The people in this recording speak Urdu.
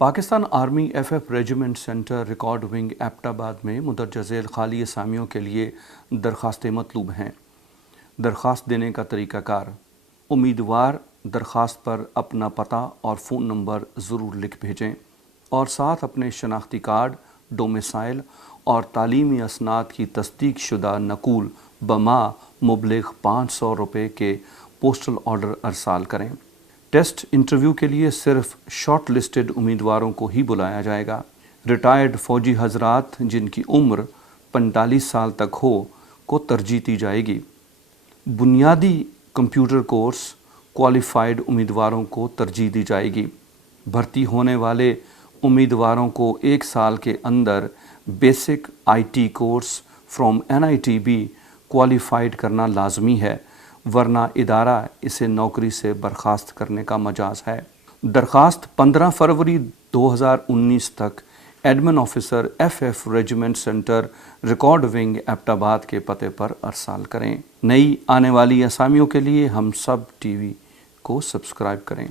Pakistan army F F regiment centre record wing Abbott میں مندرجہ ذیل خالی اسامیوں کے لیے درخواستیں مطلوب ہیں۔ درخواست دینے کا طریقہ کار: امیدوار درخواست پر اپنا پتہ اور فون نمبر ضرور لکھ بھیجیں اور ساتھ اپنے شناختی کارڈ، ڈومیسائل اور تعلیمی اسناد کی تصدیق شدہ نقول بماہ مبلغ 500 روپے کے پوسٹل آرڈر ارسال کریں۔ ٹیسٹ انٹرویو کے لیے صرف شارٹ لسٹڈ امیدواروں کو ہی بلایا جائے گا۔ ریٹائرڈ فوجی حضرات جن کی عمر 45 سال تک ہو کو ترجیح دی جائے گی۔ بنیادی کمپیوٹر کورس کوالیفائڈ امیدواروں کو ترجیح دی جائے گی۔ بھرتی ہونے والے امیدواروں کو 1 سال کے اندر basic I T course from NITB qualified کرنا لازمی ہے، ورنہ ادارہ اسے نوکری سے برخاست کرنے کا مجاز ہے۔ درخواست 15 فروری 2019 تک admin officer F F regiment centre record wing Abbott کے پتے پر ارسال کریں۔ نئی آنے والی اسامیوں کے لیے ہم سب ٹی وی کو سبسکرائب کریں۔